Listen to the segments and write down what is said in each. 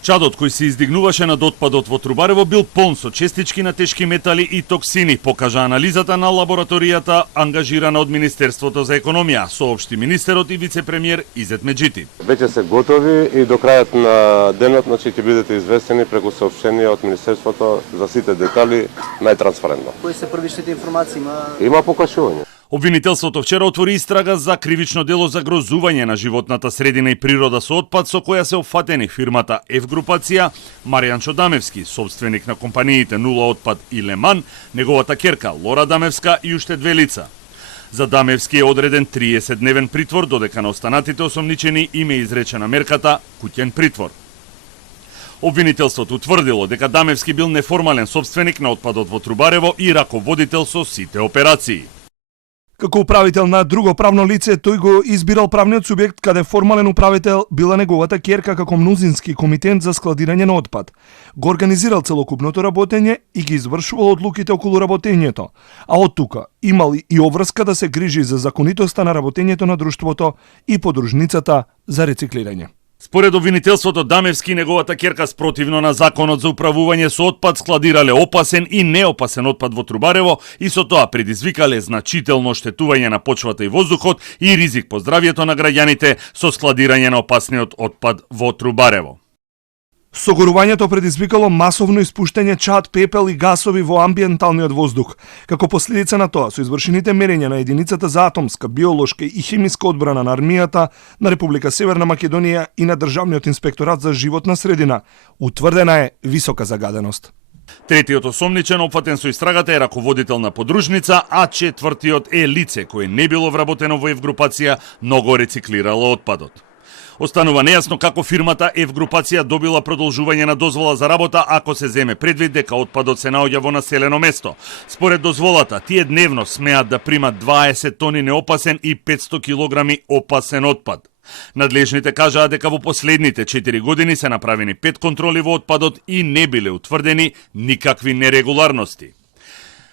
Чадот кој се издигнуваше над отпадот во Трубарево бил полн со честички на тешки метали и токсини, покажа анализата на лабораторијата ангажирана од Министерството за економија, соопшти министерот и вице-премиер Изет Меджити. Веќе се готови и до крајот на денот ќе бидете известени преку соопштение од Министерството за сите детали најтранспарентно. Кои се првичните информации? Има покажување. Обвинителството вчера отвори истрага за кривично дело за грозување на животната средина и природа со отпад со која се опфатени фирмата F групација, Маријанчо Дамевски, собственик на компаниите Нула отпад и Леман, неговата керка Лора Дамевска и уште две лица. За Дамевски е одреден 30-дневен притвор, додека на останатите осомничени им е изречена мерката куќен притвор. Обвинителството утврдило дека Дамевски бил неформален собственик на отпадот во Трубарево и раководител со сите операции. Како управител на друго правно лице, тој го избирал правниот субјект каде формален управител била неговата керка како мнозински комитент за складирање на отпад. Го организирал целокупното работење и ги извршувал одлуките околу работењето, а од тука имал и обврска да се грижи за законитоста на работењето на друштвото и подружницата за рециклирање. Според обвинителството, Дамевски и неговата керка спротивно на законот за управување со отпад складирале опасен и неопасен отпад во Трубарево и со тоа предизвикале значително оштетување на почвата и воздухот и ризик по здравјето на граѓаните со складирање на опасниот отпад во Трубарево. Согорувањето предизвикало масовно испуштање чад, пепел и гасови во амбиенталниот воздух. Како последица на тоа, со извршените мерења на единицата за атомска, биолошка и хемиска одбрана на армијата на Република Северна Македонија и на Државниот инспекторат за животна средина, утврдена е висока загаденост. Третиот осомничен опфатен со истрагата е раководител на подружница, а четвртиот е лице кое не било вработено во F групација, но го рециклирало отпадот. Останува нејасно како фирмата F групација добила продолжување на дозвола за работа ако се земе предвид дека отпадот се наоѓа во населено место. Според дозволата, тие дневно смеат да примат 20 тони неопасен и 500 килограми опасен отпад. Надлежните кажаа дека во последните 4 години се направени 5 контроли во отпадот и не биле утврдени никакви нерегуларности.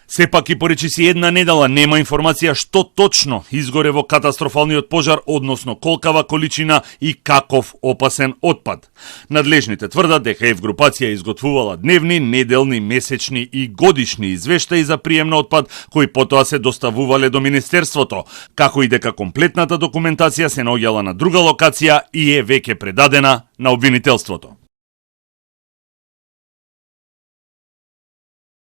Сепак и поречиси една недела нема информација што точно изгоре во катастрофалниот пожар, односно колкава количина и каков опасен отпад. Надлежните тврдат дека F групација изготвувала дневни, неделни, месечни и годишни извештаи за прием на отпад, кои потоа се доставувале до Министерството, како и дека комплетната документација се наоѓала на друга локација и е веќе предадена на обвинителството.